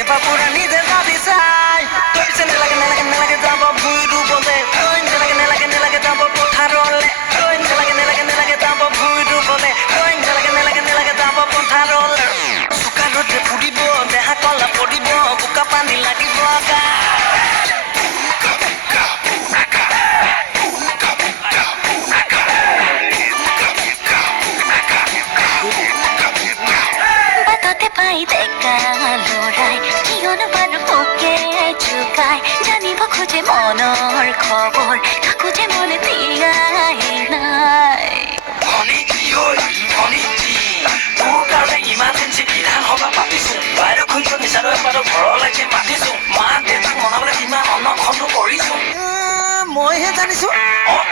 এবার পুরা নিজের দাবি চাই তৈছে নেলাগে যাব ভুই ডুবলে তৈ নেলাগে যাব পথারলে তৈ নেলাগে যাব ভুই ডুবলে তৈ নেলাগে যাব পথারলে শুকা রোদে পুরিব দেহা কলা পড়িব বুকা পানী লাগিব গা পাই দেখা লৰাই কিয়নো বাৰু পোকে চুকাই জানিব খোজে মনৰ খবৰ কাকো যে মনে দিয়াই নাই তোৰ কাৰণে ইমাৰ্জেঞ্চি বিধান সভা পাতিছো বাইদেউ খুঁজো নিচাৰো এবাৰ ঘৰলৈকে মাতিছো মা দেউতাক মনাবলৈ কিমান অনখনো কৰিছো মইহে জানিছো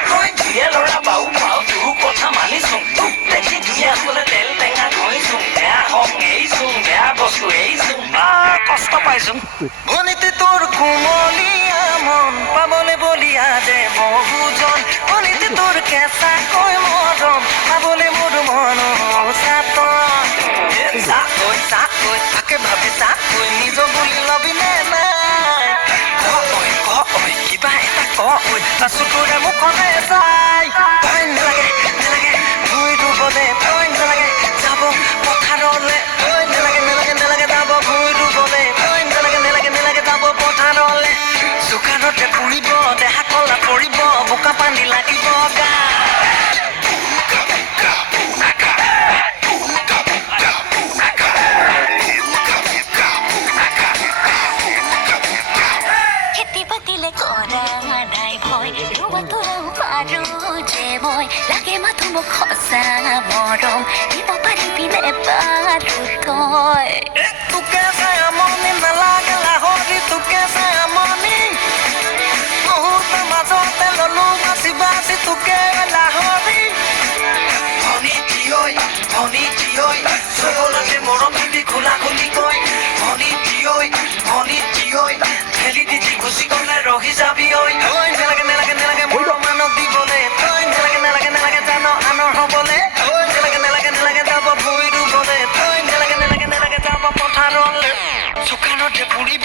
তই ধুয়ে ল'ৰা বাউ পাও তোৰ কথা মানিছো তোক দেখি ধুনীয়া আচলতে তেল টেঙা ঘঁহিছো বেয়া হওক এৰিছো বেয়া বস্তু এৰিছো কষ্ট পাইছো ভনীতে তোৰ কোমলীয়া মন পাবলৈ বলিয়া যে বহুজন ভনীতে তোৰ কেঁচাকৈ মৰম পাবলৈ মোৰ মন চাতন চাকৈ তাকে ভাবি চাকৈ নিজ বুলি লবিনে নাই কিবা এটা চকুৰে মুখতে চাই তই নেলাগে ভুই ডুবলে তই নেলাগে যাব পথাৰলে তই নেলাগে যাব ভুই ডুবলে তই নেলাগে যাব পথাৰলে চোকানতে ফুৰিব দেহা কলা পৰিব বোকা পানী লাগিব গা লাগে মাথো মোক সঁচা মৰম দিব পাৰিবিনে বাৰু তই তোকে চাই আমনি নালাগে লাহৰি তোকে চাই আমনি মুহূৰ্তৰ মাজতে ললো বাচি তোকে লাহৰি ভনী জীয়ৈ চবলতে মৰম দিবি খোলা খুলি কৈ ভনী জীয়ৈ ঠেলি দি গুচি গলে ৰহি যাবি ঐ নেলাগে মোৰ মানক দিবলে তই নেলাগে জান আনৰ হবলে তই নেলাগে যাব ভুই ৰুবলে তই নেলাগে যাব পথাৰলে চোকানতে ফুৰিব